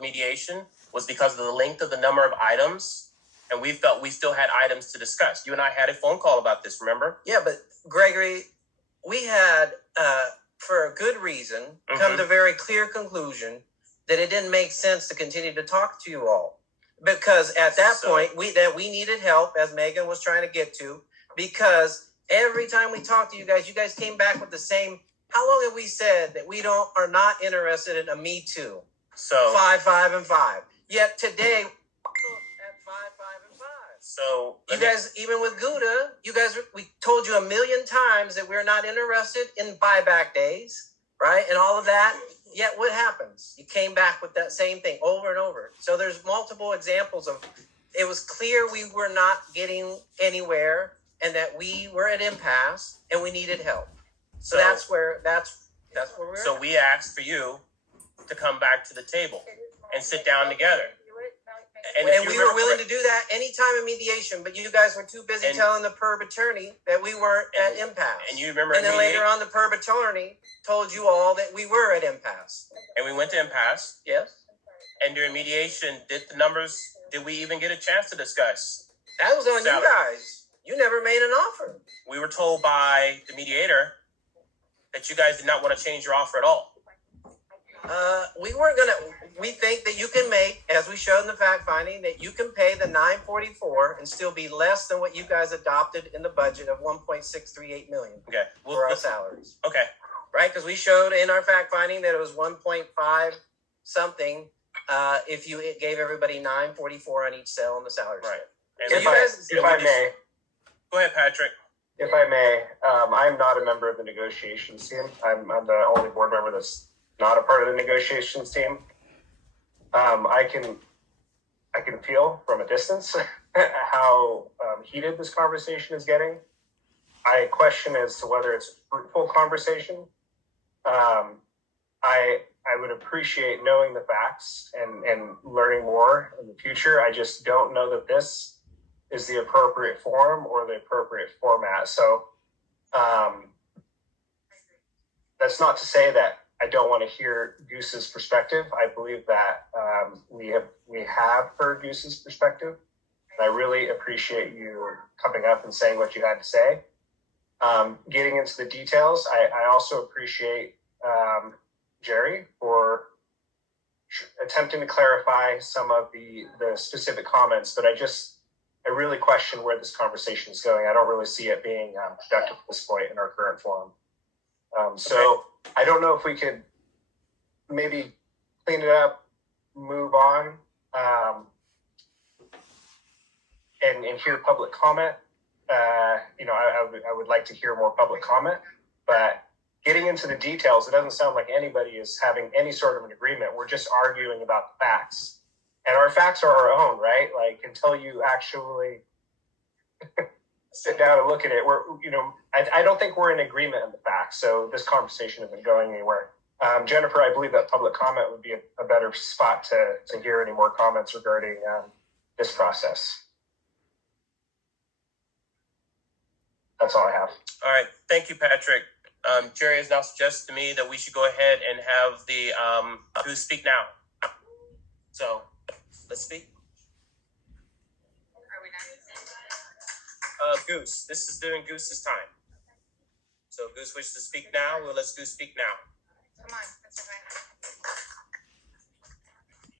mediation was because of the length of the number of items, and we felt we still had items to discuss. You and I had a phone call about this, remember? Yeah, but Gregory, we had, for a good reason, come to a very clear conclusion that it didn't make sense to continue to talk to you all. Because at that point, we needed help, as Megan was trying to get to, because every time we talked to you guys came back with the same. How long have we said that we are not interested in a Me Too? So 5, 5, and 5. Yet today, at 5, 5, and 5. So you guys, even with Gouda, we told you a million times that we're not interested in buyback days, right? And all of that. Yet what happens? You came back with that same thing over and over. So there's multiple examples of, it was clear we were not getting anywhere and that we were at impasse and we needed help. So that's where we're So we asked for you to come back to the table and sit down together. And we were willing to do that anytime in mediation, but you guys were too busy telling the PERB attorney that we weren't at impasse. And you remember, and then later on, the PERB attorney told you all that we were at impasse. And we went to impasse. Yes. And during mediation, did we even get a chance to discuss? That was on you guys. You never made an offer. We were told by the mediator that you guys did not want to change your offer at all. We think that you can make, as we showed in the fact finding, that you can pay the $944 and still be less than what you guys adopted in the budget of $1.638 million for our salaries. Okay. Right? Because we showed in our fact finding that it was 1.5 something if you gave everybody $944 on each cell on the salary. Right. So if I may. Go ahead, Patrick. If I may, I'm not a member of the negotiations team. I'm the only board member that's not a part of the negotiations team. I can feel from a distance how heated this conversation is getting. I question as to whether it's a fruitful conversation. I would appreciate knowing the facts and learning more in the future. I just don't know that this is the appropriate forum or the appropriate format. So that's not to say that I don't want to hear Goose's perspective. I believe that we have heard Goose's perspective. And I really appreciate you coming up and saying what you had to say. Getting into the details, I also appreciate Jerry for attempting to clarify some of the specific comments, but I really question where this conversation is going. I don't really see it being productive at this point in our current forum. So I don't know if we could maybe clean it up, move on, and hear public comment. I would like to hear more public comment, but getting into the details, it doesn't sound like anybody is having any sort of an agreement. We're just arguing about the facts. And our facts are our own, right? Like, until you actually sit down and look at it, I don't think we're in agreement on the facts. So this conversation isn't going anywhere. Jennifer, I believe that public comment would be a better spot to hear any more comments regarding this process. That's all I have. All right. Thank you, Patrick. Jerry has now suggested to me that we should go ahead and have the Goose speak now. So let's speak. Goose, this is during Goose's time. So Goose wishes to speak now. Well, let's Goose speak now. Come on.